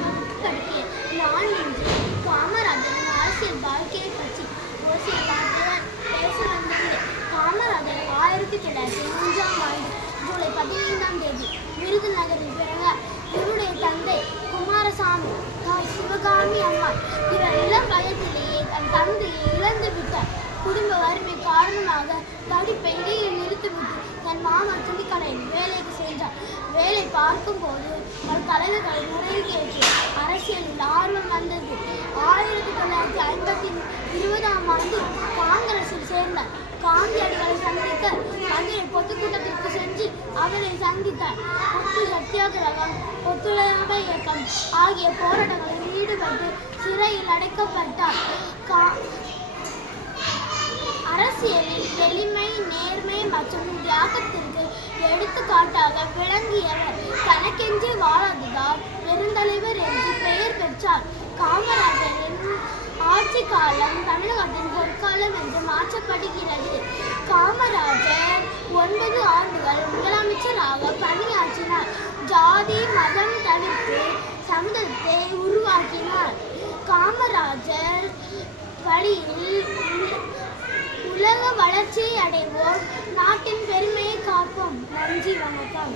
முக்கடிக்கு நான் நின்று காமராஜரின் அரசியல் வாழ்க்கையை பற்றி ஒரு சில வார்த்தைகள் பேச வந்தது. காமராஜர் 1903ஆம் ஆண்டு ஜூலை 15ஆம் தேதி விருதுநகரில் பிறந்த இவருடைய தந்தை குமாரசாமி, சிவகாமி அம்மா இவர் இளம் வயதிலேயே தன் தந்தையை இழந்து விட்டார். குடும்ப வறுமை காரணமாக படிப்பை இடையில் நிறுத்திவிட்டு தன் மாமா துணிக்கடையில் வேலைக்கு சென்றார். வேலை பார்க்கும் போது அவர் தலைவர்களை முறைகேற்று அரசியலில் ஆர்வம் வந்தது. 1920ஆம் ஆண்டு காங்கிரஸில் சேர்ந்தார். காந்தியடிகளை சந்திக்க மதுரை பொதுக்கூட்டத்திற்கு சென்று அவரை சந்தித்தார். உப்பு சத்தியாகிரகம், ஒத்துழையாமை இயக்கம் ஆகிய போராட்டங்களில் ஈடுபட்டு சிறையில் அடைக்கப்பட்டார். அரசியலில் எளிமை, நேர்மை மற்றும் தியாகத்திற்கு எடுத்துக்காட்டாக விளங்கியவர். தனக்கென்று வாழாததால் பெருந்தலைவர் என்று பெயர் பெற்றார். காமராஜரின் ஆட்சி காலம் தமிழகத்தின் பொற்காலம் என்று மாற்றப்படுகிறது. காமராஜர் 9 ஆண்டுகள் முதலமைச்சராக பணியாற்றினார். ஜாதி மதம் தவிர்த்து சமூகத்தை உருவாக்கினார். காமராஜர் வழியில் உலக வளர்ச்சியை அடைவோம். நாட்டின் பெருமையை காப்போம். நன்றி, வணக்கம்.